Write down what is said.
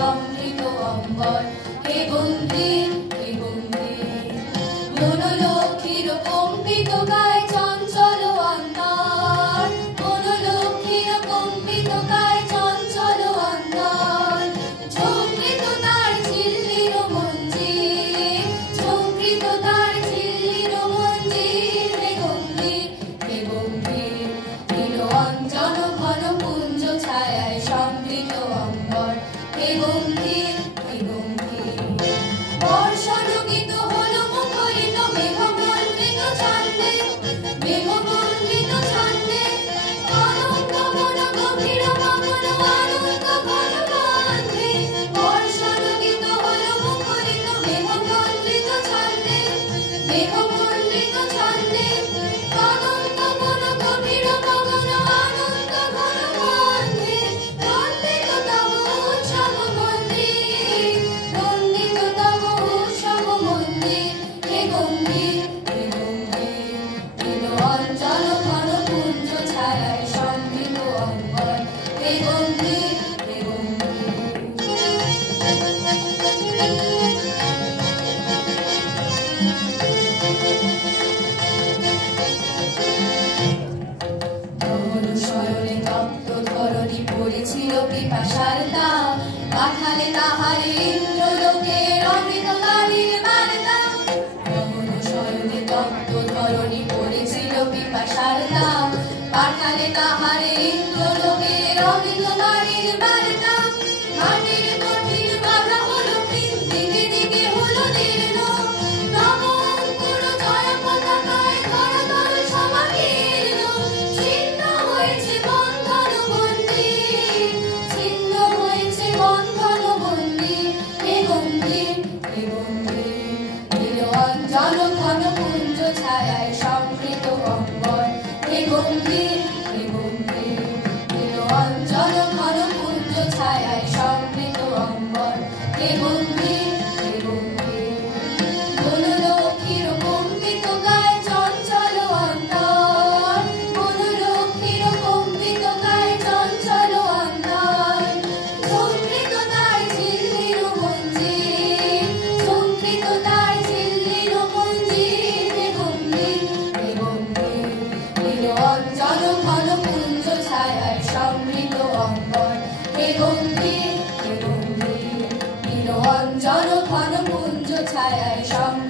সমৃত অম্বর। হে গম্ভীর হে গম্ভীর মনোলক্ষীর কম্পিত গায়ে চঞ্চল অন্তর, মনোলক্ষীর কম্পিত গায়ে চঞ্চল অন্তর। ঝঙ্কৃত তার ঝিল্লির মঞ্জির, ঝঙ্কৃত তার ঝিল্লির মঞ্জির। হে গম্ভীর হে গম্ভীর নীল অঞ্জন ঘন পুঞ্জ ছায়ায় সমৃত অম্বর। হে গম্ভীর হে গম্ভীর বর্ষণগীত হলো মুখরিত মেঘমন্ডিত ছন্দে, মেঘমন্ডিত ছন্দে। অনন্ত মন গভীর মগন অনন্ত ঘন গন্ধে। বর্ষণগীত হলো মুখরিত মেঘমন্ডিত ছন্দে, মেঘমন্ডিত ছন্দে। অনন্ত মন গভীর মগন অনন্ত ঘন গন্ধে। নন্দিত তব উৎসব মন্দির, নন্দিত তব উৎসব মন্দির। হে গম্ভীর হে গম্ভীর নীল অঞ্চল ঘন পুঞ্জ ছায়ায় সমৃত অম্বর। হে গম্ভীর হে শয়নে তপ্ত ধরণী পড়েছিল পিপাসার দাম, পাঠালে তাহারে ইন্দ্রলোকের অমৃতকারীর বার্তা। শয়নে তপ্ত ধরণী পড়েছিল পিপাসার দাম, পাঠালে তাহারে ইন্দ্রলোকের অমৃতকারীর বার্তা। মাটির কঠিন বাধা হলো ক্ষীণ, দিকে দিকে হলো দীর্ণ। নব অঙ্কুর জয় পতাকায় ধরাতল সমাকীর্ণ। ছিন্ন হয়েছে বন্ধন বন্দী, ছিন্ন হয়েছে বন্ধন বন্দী। হে গম্ভীর হে গম্ভীর নীল অঞ্চল ঘন পুঞ্জ ছায়ায় সমৃত অম্বর। হে গম্ভীর হে গম্ভীর নীল অঞ্চল ঘন পুঞ্জ ছায়ায় সমৃত অম্বর। হে গম্ভীর হে গম্ভীর মনোলক্ষীর কম্পিত গায়ে চঞ্চল অন্তর, মনোলক্ষীর কম্পিত গায়ে চঞ্চল অন্তর। ঝঙ্কৃত তার ঝিল্লির মঞ্জির, ঝঙ্কৃত তার ঝিল্লির মঞ্জির। হে গম্ভীর হে গম্ভীর নীল অঞ্চল ঘন পুঞ্জ ছায়ায় সমৃত অম্বর। হে গম্ভীর হে গম্ভীর নীল অঞ্চল ঘন পুঞ্জ ছায়ায় সমৃত